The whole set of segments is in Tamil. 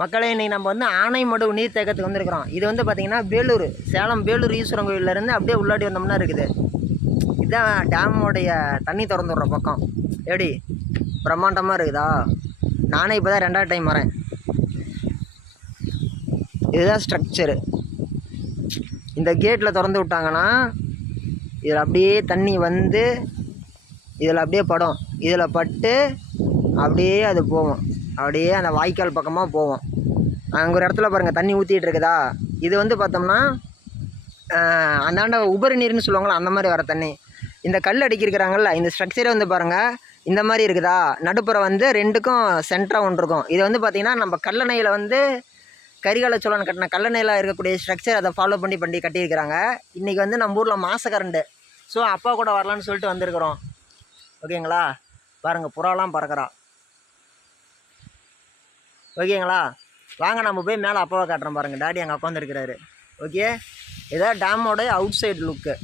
மக்களே இன்றைக்கி நம்ம வந்து ஆனைமடுவு நீர்த்தேக்கத்துக்கு வந்திருக்கிறோம். இது வந்து பார்த்திங்கன்னா வேலூர், சேலம் வேலூர் ஈஸ்வரன் கோயிலேருந்து அப்படியே உள்ளாடி வந்தோம்னா இருக்குது. இதுதான் டேமோடைய தண்ணி திறந்து விட்ற பக்கம். எப்படி பிரம்மாண்டமாக இருக்குதா? நானே இப்போ தான் 2வது டைம் வரேன். இதுதான் ஸ்ட்ரக்சரு. இந்த கேட்டில் திறந்து விட்டாங்கன்னா இதில் அப்படியே தண்ணி வந்து இதில் அப்படியே படும். இதில் பட்டு அப்படியே அது போகும், அப்படியே அந்த வாய்க்கால் பக்கமாக போவோம். அங்கே ஒரு இடத்துல பாருங்கள் தண்ணி ஊற்றிட்டு இருக்குதா. இது வந்து பார்த்தோம்னா அந்தாண்ட உபரி நீர்னு சொல்லுவாங்களா, அந்த மாதிரி வர தண்ணி. இந்த கல் அடிக்கிருக்கிறாங்கல்ல, இந்த ஸ்ட்ரக்சரே வந்து பாருங்கள் இந்த மாதிரி இருக்குதா. நடுப்புறம் வந்து 2க்கும் சென்டராக ஒன்று இருக்கும். இது வந்து பார்த்திங்கன்னா நம்ம கல்லணையில் வந்து கரிகால சோழன் கட்டின கல்லணையில் இருக்கக்கூடிய ஸ்ட்ரக்சர், அதை ஃபாலோ பண்ணி கட்டியிருக்கிறாங்க. இன்றைக்கி வந்து நம்ம ஊரில் மாச கரண்டு, ஸோ அப்பா கூட வரலான்னு சொல்லிட்டு வந்திருக்கிறோம். ஓகேங்களா? பாருங்கள் புறாலாம் பறக்கிறா. ஓகேங்களா? வாங்க நம்ம போய் மேலே அப்பாவை காட்டுறோம். பாருங்கள் டாடி அங்கே உட்காந்துருக்கிறாரு. ஓகே, இதான் டேமோடைய அவுட் சைடு லுக்கு.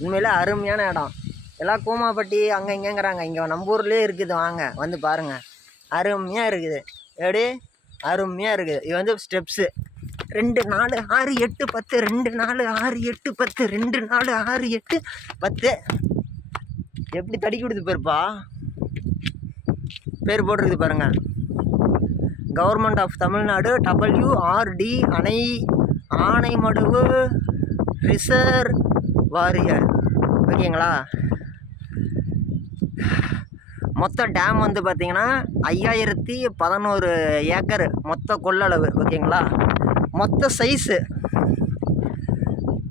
உண்மையிலே அருமையான இடம். எல்லாம் கூமாப்பட்டி அங்கே இங்கேங்கிறாங்க, இங்கே நம்ம ஊர்லேயே இருக்குது. வாங்க வந்து பாருங்கள், அருமையாக இருக்குது. எப்படி அருமையாக இருக்குது. இது வந்து ஸ்டெப்ஸு 2 4 6 8 10 2 4 6 8 10 2 4 6 8 10. எப்படி தடுக்கி விடுது பேருப்பா, பேர் போட்டிருக்குது பாருங்கள். Government of Tamil Nadu WRD Anaimaduvu reservoir. ஓகேங்களா? மொத்த டேம் வந்து பார்த்திங்கன்னா 5011 ஏக்கர் மொத்த கொள்ளளவு. ஓகேங்களா? மொத்த சைஸு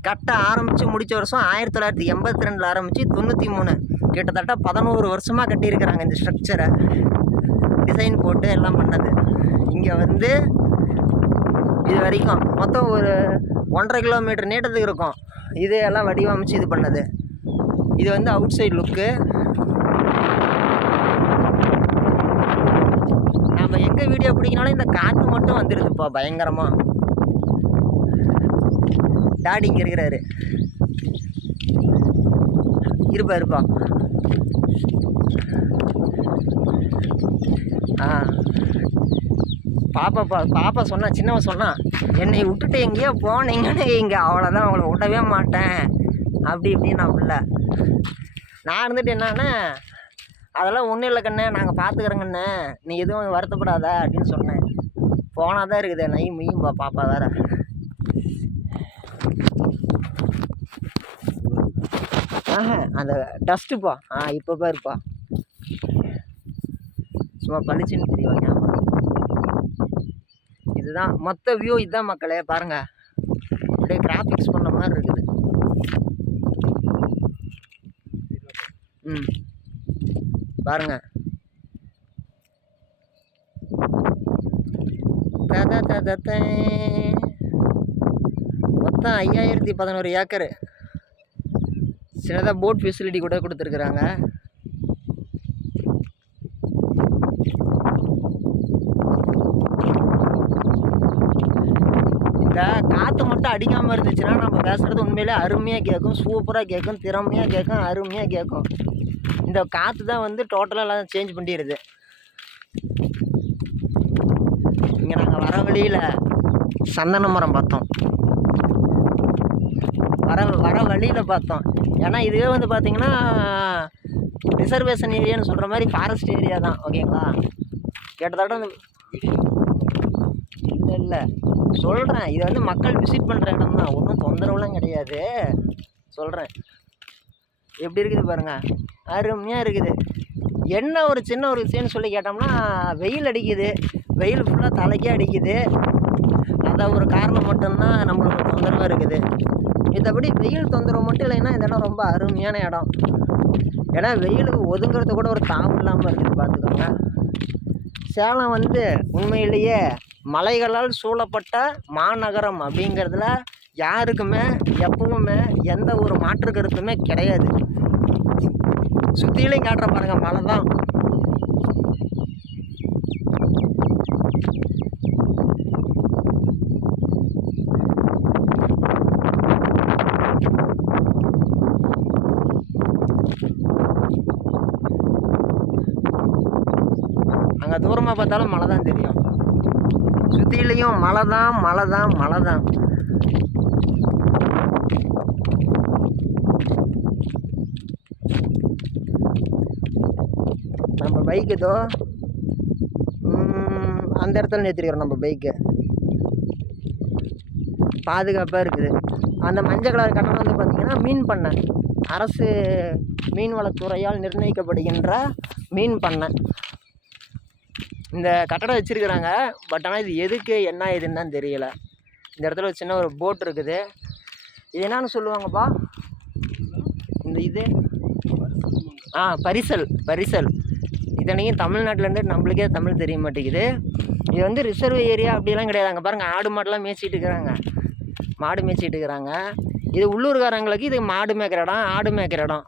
கட்ட ஆரம்பித்து முடித்த வருஷம் 1982 ஆரம்பித்து 93, கிட்டத்தட்ட 11 வருஷமாக கட்டியிருக்கிறாங்க இந்த ஸ்ட்ரக்சரை. டிசைன் போட்டு எல்லாம் பண்ணது. இங்கே வந்து இது வரைக்கும் மொத்தம் ஒரு 1.5 கிலோமீட்டர் நீட்டத்துக்கு இருக்கும். இது எல்லாம் வடிவமைச்சு இது பண்ணது. இது வந்து அவுட் சைடு லுக்கு. நம்ம எங்கே வீடியோ பிடிக்கினாலும் இந்த காற்று மட்டும் வந்துடுதுப்பா பயங்கரமாக. டாடி இங்கே இருக்கிறாரு, இருப்பா. பாப்பா சொன்னா, சின்னவன் சொன்னான், என்னை விட்டுட்டு எங்கேயோ போனீங்கன்னு இங்கே அவ்வளோதான், அவங்கள விடவே மாட்டேன் அப்படி இப்படின்னு. நான் பிள்ளை நான் இருந்துட்டு என்னன்னா, அதெல்லாம் ஒன்றும் இல்லை கண்ணே, நாங்கள் பார்த்துக்குறோங்கண்ணே, நீ எதுவும் வருத்தப்படாத அப்படின்னு சொன்னேன். போனால் தான் இருக்குது நை முயம்பா பாப்பா வேறு. அந்த டஸ்ட்டுப்பா. இப்போ பாருப்பா, சும்மா பளிச்சுன்னு தெரியுவாங்க. இதுதான் மொத்த வியூ. இதுதான் மக்களே பாருங்கள், அப்படியே கிராஃபிக்ஸ் பண்ண மாதிரி இருக்குது. பாருங்க, மொத்தம் 5011 ஏக்கரு. சின்னதாக போட் ஃபெசிலிட்டி கூட கொடுத்துருக்குறாங்க. இந்த காற்று மட்டும் அடிக்காமல் இருந்துச்சுன்னா நம்ம பேசுகிறது உண்மையிலே அருமையாக கேட்கும், சூப்பராக கேட்கும், திறமையாக கேட்கும், அருமையாக கேட்கும். இந்த காற்று தான் வந்து டோட்டலாக எல்லாம் சேஞ்ச் பண்ணிடுது. இங்கே நாங்கள் வர வழியில் சந்தன மரம் பார்த்தோம், வர வழியில் பார்த்தோம். ஏன்னா இதுவே வந்து பார்த்திங்கன்னா ரிசர்வேஷன் ஏரியான்னு சொல்கிற மாதிரி ஃபாரஸ்ட் ஏரியா தான். ஓகேங்களா? கிட்டத்தட்ட இல்லை சொல்கிறேன், இது வந்து மக்கள் விசிட் பண்ணுற இடம் தான், ஒன்றும் தொந்தரவுலாம் கிடையாது. சொல்கிறேன் எப்படி இருக்குது பாருங்கள், அருமையாக இருக்குது. என்ன ஒரு சின்ன ஒரு விஷயம்னு சொல்லி கேட்டோம்னா, வெயில் அடிக்குது, வெயில் ஃபுல்லாக தலைக்கே அடிக்குது. அதான் ஒரு காரணம் மட்டும்தான் நம்மளுக்கு தொந்தரவாக இருக்குது. மற்றபடி வெயில் தொந்தரவு மட்டும் இல்லைன்னா இந்த இடம் ரொம்ப அருமையான இடம். ஏன்னா வெயிலுக்கு ஒதுங்கிறது கூட ஒரு தாகம் இல்லாமல் இருக்குது. பார்த்துக்கோங்க, சேலம் வந்து உண்மையிலேயே மலைகளால் சூழப்பட்ட மாநகரம் அப்படிங்கிறதுல யாருக்குமே எப்பவுமே எந்த ஒரு மாற்று கருத்துமே கிடையாது. சுற்றிலையும் காட்டுற பாருங்கள், மலை தான். அங்கே தூரமாக பார்த்தாலும் மலை தான் தெரியும். சுற்றிலையும் மலை தான் மலை தான் மலை தான். நம்ம பைக்கு ஏதோ அந்த இடத்துல நிறுத்திருக்கிறோம். நம்ம பைக்கு பாதுகாப்பாக இருக்குது. அந்த மஞ்சள் கலர் கட்டணம் வந்து பார்த்திங்கன்னா மீன் பண்ணை, அரசு மீன்வளத்துறையால் நிர்ணயிக்கப்படுகின்ற மீன் பண்ணை. இந்த கட்டடம் வச்சுருக்குறாங்க. பட் ஆனால் இது எதுக்கு என்ன ஏதுன்னு தான் தெரியல. இந்த இடத்துல ஒரு சின்ன ஒரு போட் இருக்குது. இது என்னன்னு சொல்லுவாங்கப்பா இந்த இது? பரிசல். இத்தனைக்கும் தமிழ்நாட்டிலேருந்து நம்மளுக்கே தமிழ் தெரிய மாட்டேங்குது. இது வந்து ரிசர்வ் ஏரியா அப்படிலாம் கிடையாது. அங்கே பாருங்கள் ஆடு மாடெலாம் மேய்ச்சிட்டு இருக்கிறாங்க. மாடு மேய்ச்சிட்டு இருக்கிறாங்க. இது உள்ளூர்காரங்களுக்கு இது மாடு மேய்க்கிற இடம், ஆடு மேய்க்கிற இடம்.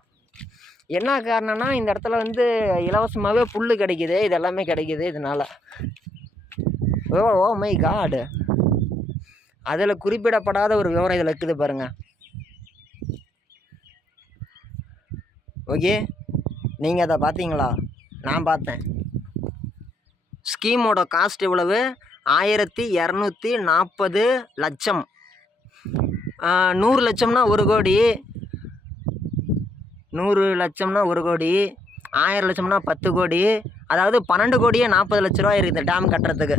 என்ன காரணம்னா இந்த இடத்துல வந்து இலவசமாகவே புல் கிடைக்குது, இது எல்லாமே கிடைக்குது இதனால். Oh my god. அதில் குறிப்பிடப்படாத ஒரு விவரம் இதில் இருக்குது பாருங்கள். ஓகே, நீங்கள் அதை பார்த்தீங்களா? நான் பார்த்தேன். ஸ்கீமோட காஸ்ட் எவ்வளவு? 1240 லட்சம். 100 லட்சம்னா 1 கோடி, 100 லட்சம்னா 1 கோடி, 1000 லட்சம்னா 10 கோடி. அதாவது 12 கோடியே 40 லட்ச ரூபா இருக்குது இந்த டேம் கட்டுறதுக்கு.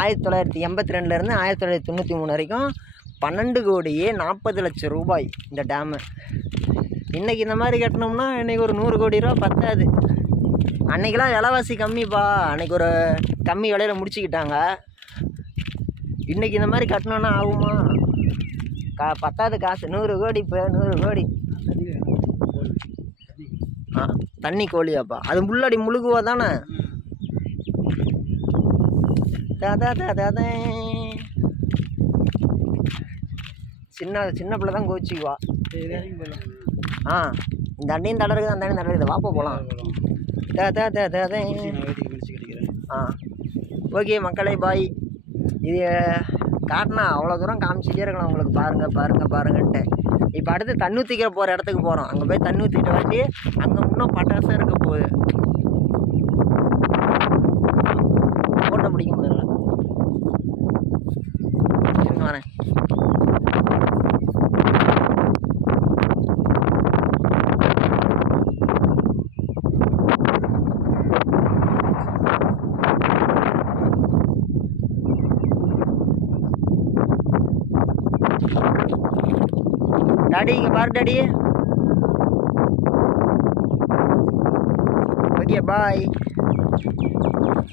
1982லேருந்து 1993 வரைக்கும் 12 கோடியே 40 லட்சம் ரூபாய் இந்த டேமு. இன்றைக்கி இந்த மாதிரி கட்டணும்னா இன்றைக்கி ஒரு 100 கோடி ரூபா பத்தாது. அன்றைக்கெலாம் விலைவாசி கம்மிப்பா. அன்றைக்கி ஒரு கம்மி விலையில் முடிச்சுக்கிட்டாங்க. இன்றைக்கி இந்த மாதிரி கட்டணுன்னா ஆகுமா? பத்தாது காசு. 100 கோடி. இப்போ 100 கோடி தண்ணி கோழியாப்பா? அது முள்ளாடி முழுகுவா தானே? சின்ன பிள்ளை தான் கோச்சிக்குவா. இந்த அண்டையும் தடை இருக்குது, அந்த அண்டையும் தடை இருக்குது. வாப்பா போகலாம். ஓகே மக்களே, பாய். இது காட்டினா அவ்வளோ தூரம் காமிச்சிட்டே இருக்கலாம் உங்களுக்கு. பாருங்கன்ட்டு. இப்போ அடுத்து தண்ணி ஊற்றிக்கிற போகிற இடத்துக்கு போகிறோம். அங்கே போய் தண்ணி ஊற்றிக்கிட்ட வாட்டி அங்கே இன்னும் பட்டாசம் இருக்க போகுது. ஃபோட்டோ பிடிக்க முடியல. வரேன். டாடி இங்கே பாரு டாடி. Okay bye.